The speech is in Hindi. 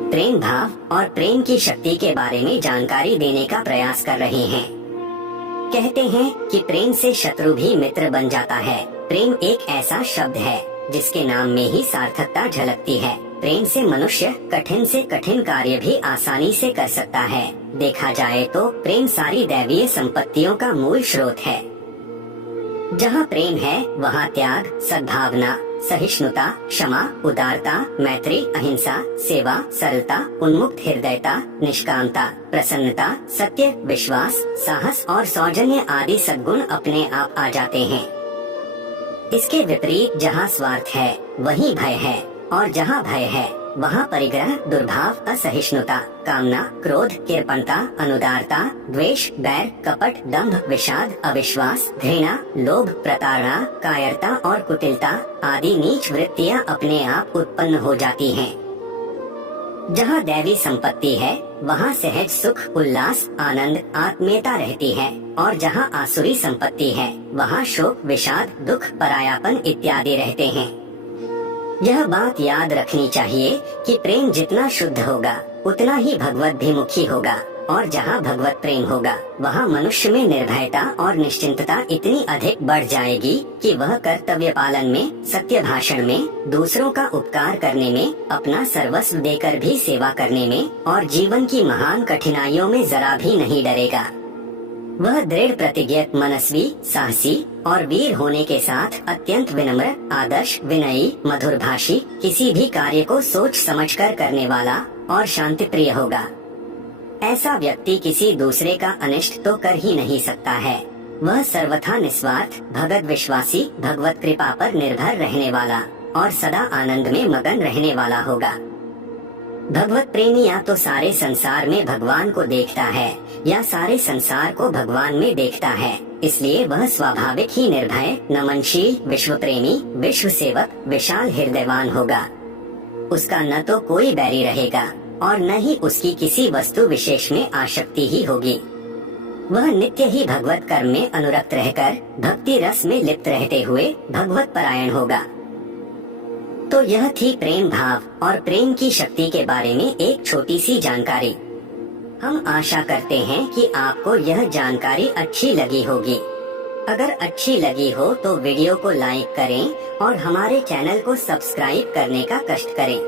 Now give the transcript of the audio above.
प्रेम भाव और प्रेम की शक्ति के बारे में जानकारी देने का प्रयास कर रहे हैं। कहते हैं कि प्रेम से शत्रु भी मित्र बन जाता है। प्रेम एक ऐसा शब्द है जिसके नाम में ही सार्थकता झलकती है। प्रेम से मनुष्य कठिन से कठिन कार्य भी आसानी से कर सकता है। देखा जाए तो प्रेम सारी दैवीय संपत्तियों का मूल स्रोत है। जहाँ प्रेम है वहाँ त्याग, सद्भावना, सहिष्णुता, क्षमा, उदारता, मैत्री, अहिंसा, सेवा, सरलता, उन्मुक्त हृदयता, निष्कामता, प्रसन्नता, सत्य, विश्वास, साहस और सौजन्य आदि सद्गुण अपने आप आ जाते हैं। इसके विपरीत जहाँ स्वार्थ है वहीं भय है, और जहाँ भय है वहाँ परिग्रह, दुर्भाव, असहिष्णुता, कामना, क्रोध, कृपणता, अनुदारता, द्वेष, बैर, कपट, दंभ, विषाद, अविश्वास, घृणा, लोभ, प्रताड़ना, कायरता और कुटिलता आदि नीच वृत्तियाँ अपने आप उत्पन्न हो जाती हैं। जहाँ दैवी संपत्ति है वहाँ सहज सुख, उल्लास, आनंद, आत्मीयता रहती है, और जहाँ आसुरी संपत्ति है वहाँ शोक, विषाद, दुख, परायापन इत्यादि रहते हैं। यह बात याद रखनी चाहिए कि प्रेम जितना शुद्ध होगा उतना ही भगवद्भिमुखी होगा, और जहाँ भगवत प्रेम होगा वहाँ मनुष्य में निर्भयता और निश्चिंतता इतनी अधिक बढ़ जाएगी कि वह कर्तव्य पालन में, सत्य भाषण में, दूसरों का उपकार करने में, अपना सर्वस्व देकर भी सेवा करने में और जीवन की महान कठिनाइयों में जरा भी नहीं डरेगा। वह दृढ़ प्रतिज्ञ, मनस्वी, साहसी और वीर होने के साथ अत्यंत विनम्र, आदर्श, विनयी, मधुरभाषी, किसी भी कार्य को सोच समझकर करने वाला और शांति प्रिय होगा। ऐसा व्यक्ति किसी दूसरे का अनिष्ट तो कर ही नहीं सकता है। वह सर्वथा निस्वार्थ, भगत विश्वासी, भगवत कृपा पर निर्भर रहने वाला और सदा आनंद में मगन रहने वाला होगा। भगवत प्रेमी या तो सारे संसार में भगवान को देखता है या सारे संसार को भगवान में देखता है। इसलिए वह स्वाभाविक ही निर्भय, नमनशील, विश्व प्रेमी, विश्व सेवक, विशाल हृदयवान होगा। उसका न तो कोई बैरी रहेगा और न ही उसकी किसी वस्तु विशेष में आसक्ति ही होगी। वह नित्य ही भगवत कर्म में अनुरक्त रहकर भक्ति रस में लिप्त रहते हुए भगवत परायण होगा। तो यह थी प्रेम भाव और प्रेम की शक्ति के बारे में एक छोटी सी जानकारी। हम आशा करते हैं कि आपको यह जानकारी अच्छी लगी होगी। अगर अच्छी लगी हो तो वीडियो को लाइक करें और हमारे चैनल को सब्सक्राइब करने का कष्ट करें।